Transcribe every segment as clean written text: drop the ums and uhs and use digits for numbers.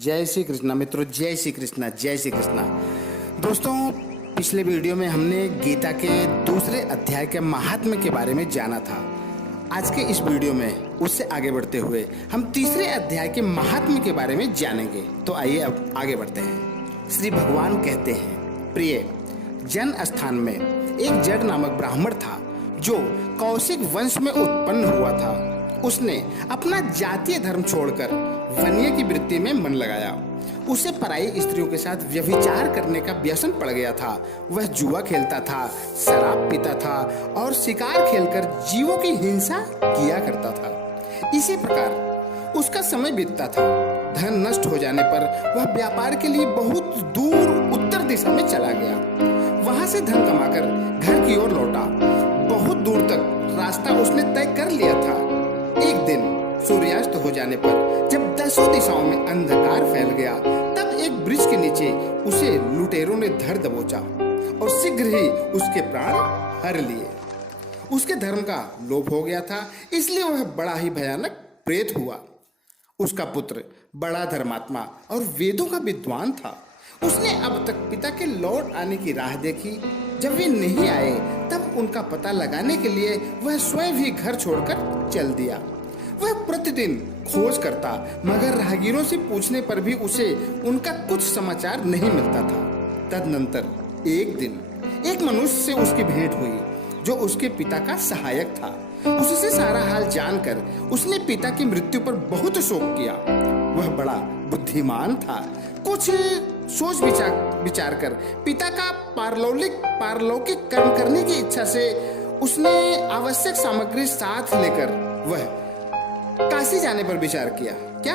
जय श्री कृष्णा मित्रों, जय श्री कृष्णा, जय श्री कृष्णा। दोस्तों, पिछले वीडियो में हमने गीता के दूसरे अध्याय के महात्म्य के बारे में जाना था। आज के इस वीडियो में उससे आगे बढ़ते हुए हम तीसरे अध्याय के महात्म्य के बारे में जानेंगे। तो आइए अब आगे बढ़ते हैं। श्री भगवान कहते हैं, प्रिय जन स्थान में एक जड़ नामक ब्राह्मण था जो कौशिक वंश में उत्पन्न हुआ था। उसने अपना जातीय धर्म छोड़कर वन्य की वृत्ति में मन लगाया। उसे पराई स्त्रियों के साथ व्यभिचार करने का व्यसन पड़ गया था। वह जुआ खेलता था, शराब पीता था और शिकार खेलकर जीवों की हिंसा किया करता था। इसी प्रकार उसका समय बीतता था। धन नष्ट हो जाने पर वह व्यापार के लिए बहुत दूर उत्तर दिशा में चला गया। वहां से धन कमाकर घर की ओर लौटा। बहुत दूर तक रास्ता उसने तय कर लिया था। एक दिन सूर्यास्त हो जाने पर जब दसों दिशाओं में अंधकार फैल गया, तब एक वृक्ष के नीचे उसे लुटेरों ने धर दबोचा और शीघ्र ही उसके प्राण हर लिए। उसके धर्म का लोप हो गया था, इसलिए वह बड़ा ही भयानक प्रेत हुआ। उसका पुत्र बड़ा धर्मात्मा और वेदों का विद्वान था। उसने अब तक पिता के लौट आने की राह देखी। जब वे नहीं आए, तब उनका पता लगाने के लिए वह स्वयं ही घर छोड़कर चल दिया। वह प्रतिदिन खोज करता, मगर राहगीरों से पूछने पर भी उसे उनका कुछ समाचार नहीं मिलता था। तदनंतर एक दिन एक मनुष्य से उसकी भेंट हुई जो उसके पिता का सहायक था। उससे सारा हाल जानकर उसने पिता की मृत्यु पर बहुत शोक किया। वह बड़ा बुद्धिमान था। कुछ सोच विचार कर पिता का पारलौकिक कर्म करने की इच्छा से उसने आवश्यक सामग्री साथ लेकर वह काशी जाने पर विचार किया। क्या?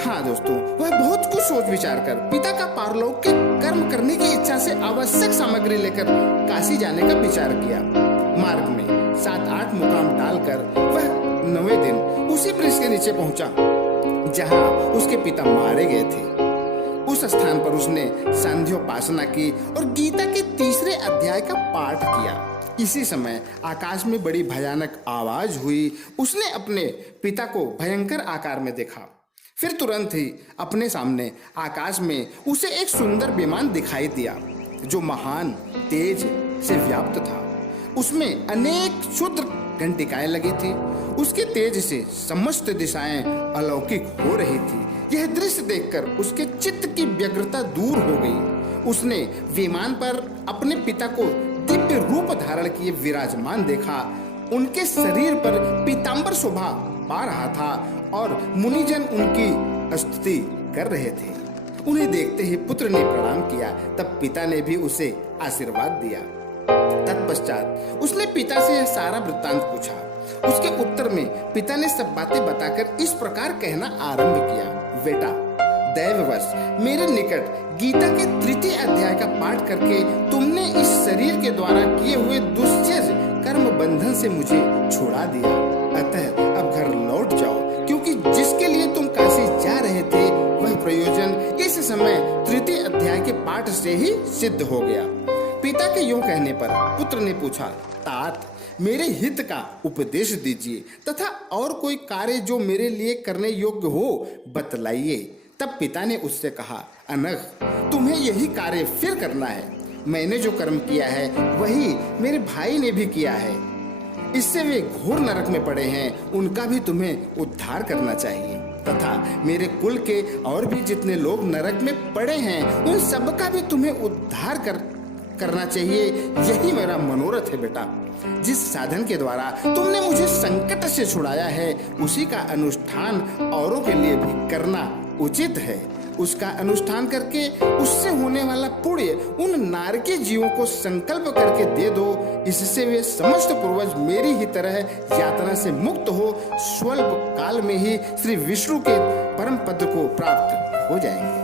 हाँ दोस्तों, वह बहुत कुछ सोच विचार कर पिता का पारलौकिक कर्म करने की इच्छा से आवश्यक सामग्री लेकर काशी जाने का विचार किया। मार्ग में 7-8 मुकाम डालकर वह 9वें दिन उसी वृक्ष के नीचे पहुंचा जहां उसके पिता मारे गए थे। उस स्थान पर उसने सांध्योपासना की और गीता के तीसरे अध्याय का पाठ किया। इसी समय आकाश में बड़ी भयानक आवाज हुई। उसने अपने पिता को भयंकर आकार में देखा। फिर तुरंत ही अपने सामने आकाश में उसे एक सुंदर विमान दिखाई दिया जो महान तेज से व्याप्त था। उसमें अनेक क्षुद्र घंटिकाएं लगी थी। उसके तेज से समस्त दिशाएं अलौकिक हो रही थी। यह दृश्य देखकर उसके चित्त की व्यग्रता दूर हो गई। उसने विमान पर अपने पिता को दिव्य रूप धारण किए विराजमान देखा। उनके शरीर पर पीतांबर शोभा पा रहा था और मुनिजन उनकी स्तुति कर रहे थे। उन्हें देखते ही पुत्र ने प्रणाम किया। तब पिता ने भी उसे आशीर्वाद दिया। तत्पश्चात उसने पिता से यह सारा वृत्तांत पूछा। उसके उत्तर में पिता ने सब बातें बताकर इस प्रकार कहना आरंभ किया, बेटा, दैववश मेरे निकट गीता के तृतीय अध्याय का पाठ करके तुमने इस शरीर के द्वारा किए हुए दुष्चर्य कर्म बंधन से मुझे छुड़ा दिया। अतः अब घर लौट जाओ, क्योंकि जिसके लिए तुम काशी जा रहे थे वह प्रयोजन इस समय तृतीय अध्याय के पाठ से ही सिद्ध हो गया। पिता के यूं कहने पर पुत्र ने पूछा, तात, मेरे हित का उपदेश दीजिए तथा और कोई कार्य जो मेरे लिए करने योग्य हो बतलाइए। तब पिता ने उससे कहा, अनघ, तुम्हें यही कार्य फिर करना है। मैंने जो कर्म किया है वही मेरे भाई ने भी किया है। इससे वे घोर नरक में पड़े हैं। उनका भी तुम्हें उद्धार करना चाहिए तथा मेरे कुल के और भी जितने लोग नरक में पड़े हैं उन सबका भी तुम्हें उद्धार करना चाहिए। यही मेरा मनोरथ है बेटा। जिस साधन के द्वारा तुमने मुझे संकट से छुड़ाया है उसी का अनुष्ठान औरों के लिए भी करना उचित है। उसका अनुष्ठान करके उससे होने वाला पुण्य उन नारकी जीवों को संकल्प करके दे दो। इससे वे समस्त पूर्वज मेरी ही तरह यातना से मुक्त हो स्वल्प काल में ही श्री विष्णु के परम पद को प्राप्त हो जाएंगे।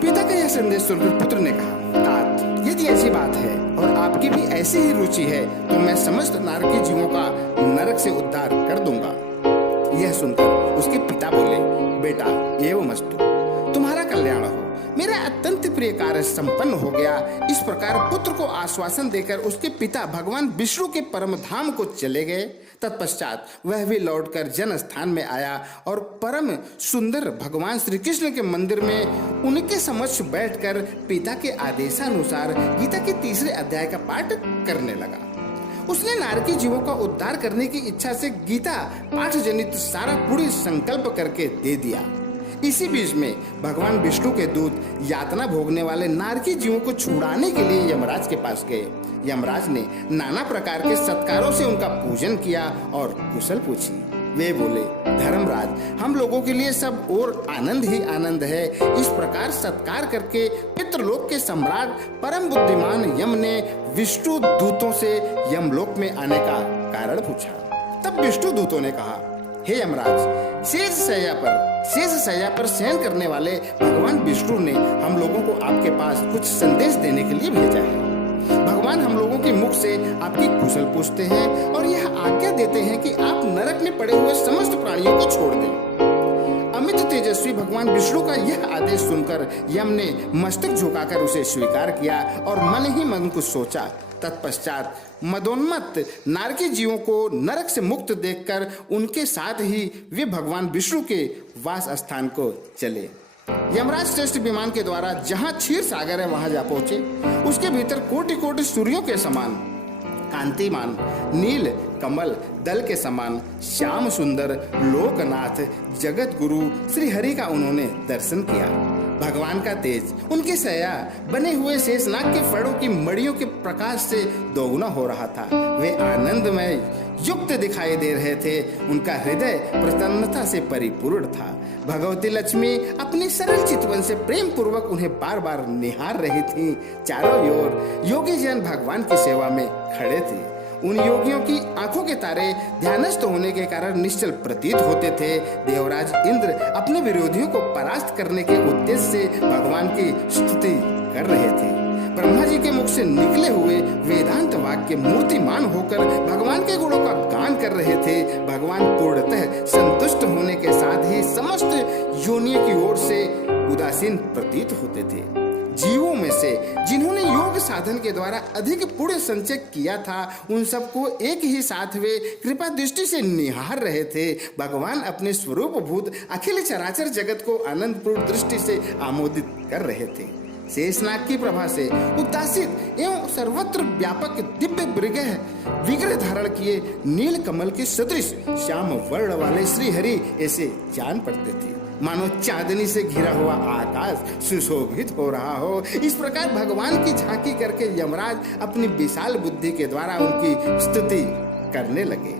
पिता का यह संदेश सुनकर पुत्र ने कहा, तात, यदि ऐसी बात है और आपकी भी ऐसी ही रुचि है तो मैं समस्त नारकी जीवों का नरक से उद्धार कर दूंगा। यह सुनकर उसके पिता बोले, बेटा, एवमस्तु, तुम्हारा कल्याण हो। मेरा अत्यंत प्रिय कार्य संपन्न हो गया। इस प्रकार पुत्र को आश्वासन देकर उसके पिता भगवान विष्णु के परम धाम को चले गए। तत्पश्चात वह भी लौटकर जन स्थान में आया और परम सुंदर भगवान श्री कृष्ण के मंदिर में उनके समक्ष बैठकर पिता के आदेशानुसार गीता के 3 अध्याय का पाठ करने लगा। उसने नारकी जीवों का उद्धार करने की इच्छा से गीता पाठ जनित सारा पूरी संकल्प करके दे दिया। इसी बीच में भगवान विष्णु के दूत यातना भोगने वाले नारकी जीवों को छुड़ाने के लिए यमराज के पास गए। यमराज ने नाना प्रकार के सत्कारों से उनका पूजन किया और कुशल पूछी। वे बोले, धर्मराज, हम लोगों के लिए सब और आनंद ही आनंद है। इस प्रकार सत्कार करके पितृलोक के सम्राट परम बुद्धिमान यम ने विष्णु दूतों से यमलोक में आने का कारण पूछा। तब विष्णु दूतों ने कहा, हे यमराज, शेष शैया पर शयन करने वाले भगवान विष्णु ने हम लोगों को आपके पास कुछ संदेश देने के लिए भेजा है। भगवान हम लोगों के मुख से आपकी कुशल पूछते हैं और यह आज्ञा देते हैं कि आप नरक में पड़े हुए समस्त प्राणियों को छोड़ दें। अमित तेजस्वी भगवान विष्णु का यह आदेश सुनकर यम ने मस्तक झुकाकर उसे स्वीकार किया और मन ही मन कुछ सोचा। तत्पश्चात मदोन्मत्त नारकी जीवों को नरक से मुक्त देखकर उनके साथ ही वे भगवान विष्णु के वास स्थान को चले। यमराज श्रेष्ठ विमान के द्वारा जहां क्षीर सागर है वहां जा पहुंचे। उसके भीतर कोटि कोटि सूर्यों के समान कांतिमान नील कमल दल के समान श्याम सुंदर लोकनाथ जगत गुरु श्री हरि का उन्होंने दर्शन किया। भगवान का तेज उनके सया बने हुए शेषनाग के फड़ों की मड़ियों के प्रकाश से दोगुना हो रहा था। वे आनंदमय युक्त दिखाई दे रहे थे। उनका हृदय प्रसन्नता से परिपूर्ण था। भगवती लक्ष्मी अपने सरल चितवन से प्रेम पूर्वक उन्हें बार बार निहार रही थीं। चारों ओर योगी जन भगवान की सेवा में खड़े थे। उन योगियों की आंखों के तारे ध्यानस्थ होने के कारण निश्चल प्रतीत होते थे। देवराज इंद्र अपने विरोधियों को परास्त करने के उद्देश्य से भगवान की स्तुति कर रहे थे। ब्रह्मा जी के मुख से निकले हुए वेदांत वाक्य मूर्तिमान होकर भगवान के गुणों का गान कर रहे थे। भगवान पूर्णतः संतुष्ट होने के साथ ही समस्त योनियों की ओर से उदासीन प्रतीत होते थे। जीवों में से जिन्होंने योग साधन के द्वारा अधिक पुण्य संचय किया था, उन सबको एक ही साथ वे कृपा दृष्टि से निहार रहे थे। भगवान अपने स्वरूप भूत अखिल चराचर जगत को आनंदपूर्ण दृष्टि से आमोदित कर रहे थे। शेषनाग की प्रभा से उद्दासित एवं सर्वत्र व्यापक दिव्य विग्रह धारण किए नील कमल के सदृश श्याम वर्ण वाले श्री हरि ऐसे जान पड़ते थे, मानो चांदनी से घिरा हुआ आकाश सुशोभित हो रहा हो। इस प्रकार भगवान की झांकी करके यमराज अपनी विशाल बुद्धि के द्वारा उनकी स्तुति करने लगे।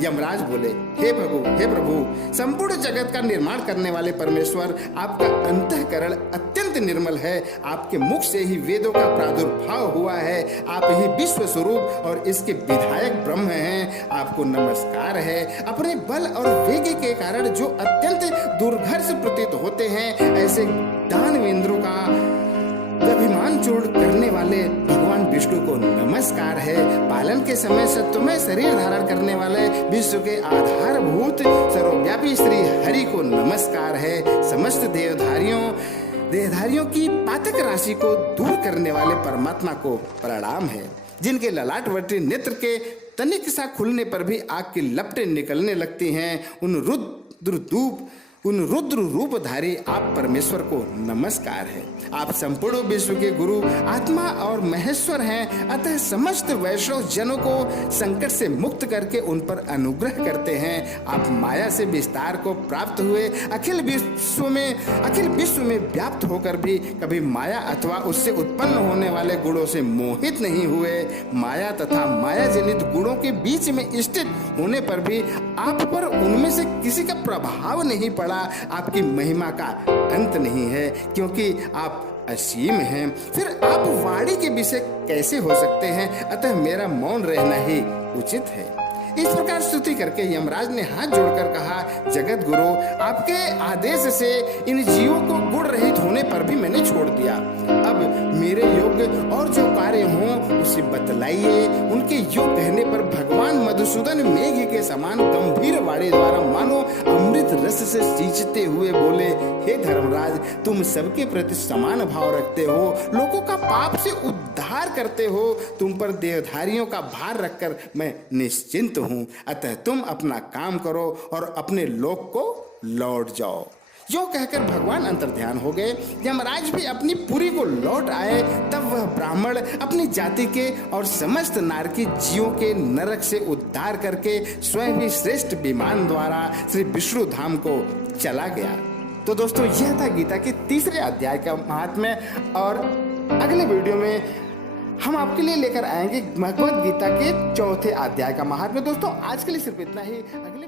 यमराज बोले, हे प्रभु, संपूर्ण जगत का निर्माण करने वाले परमेश्वर, आपका अंतःकरण अत्यंत निर्मल है। आपके मुख से ही वेदों का प्रादुर्भाव हुआ है। आप ही विश्व स्वरूप और इसके विधायक ब्रह्म हैं। आपको नमस्कार है। अपने बल और वेग के कारण जो अत्यंत दुर्धर्ष प्रतीत होते हैं, ऐसे दानवेंद्रों का अभिमान चूर्ण करने वाले भगवान विष्णु को नमस्कार है। पालन के समय सत्वमय शरीर धारण करने वाले विश्व के आधारभूत सर्वव्यापी श्री हरि को नमस्कार है। समस्त देहधारियों की पातक राशि को दूर करने वाले परमात्मा को प्रणाम है। जिनके ललाटवर्ती नेत्र के तनिक सा खुलने पर भी आग की लपटें निकलने लगती हैं, उन रुद्र रूपधारी आप परमेश्वर को नमस्कार है। आप संपूर्ण विश्व के गुरु आत्मा और महेश्वर हैं। अतः समस्त वैष्णव जनों को संकट से मुक्त करके उन पर अनुग्रह करते हैं। आप माया से विस्तार को प्राप्त हुए अखिल विश्व में व्याप्त होकर भी कभी माया अथवा उससे उत्पन्न होने वाले गुणों से मोहित नहीं हुए। माया तथा माया जनित गुणों के बीच में स्थित होने पर भी आप पर उनमें से किसी का प्रभाव नहीं पड़ा। आपकी महिमा का अंत नहीं है, क्योंकि आप असीम हैं। फिर आप वाणी के विषय कैसे हो सकते हैं? अतः मेरा मौन रहना ही उचित है। इस प्रकार स्तुति करके यमराज ने हाथ जोड़कर कहा, जगत गुरु, आपके आदेश से इन जीवों को गुण रहित होने पर भी मैंने छोड़ दिया। अब मेरे योग्य और जो कार्य हों उसे बतलाइए। उनके योग कहने पर भगवान मधुसूदन मेघ के समान गंभीर वाणी द्वारा मानो अमृत रस से सींचते हुए बोले, हे धर्मराज, तुम सबके प्रति समान भाव रखते हो, लोगों का पाप से उद्धार करते हो, तुम पर देहधारियों का भार रखकर मैं निश्चिंत हूं, अतः तुम अपना काम करो और अपने लोक को लौट जाओ। जो कहकर भगवान अंतर्ध्यान हो गए। यमराज भी अपनी पुरी को लौट आए। तब वह ब्राह्मण अपनी जाति के और समस्त नारकी जीवों के नरक से उद्धार करके स्वयं भी श्रेष्ठ विमान द्वारा श्री विष्णु धाम को चला गया। तो दोस्तों, यह था गीता के तीसरे अध्याय का महात्म्य, और अगले वीडियो में हम आपके लिए लेकर आएंगे भगवद गीता के चौथे अध्याय का महात्म्य। दोस्तों, आज के लिए सिर्फ इतना ही। अगले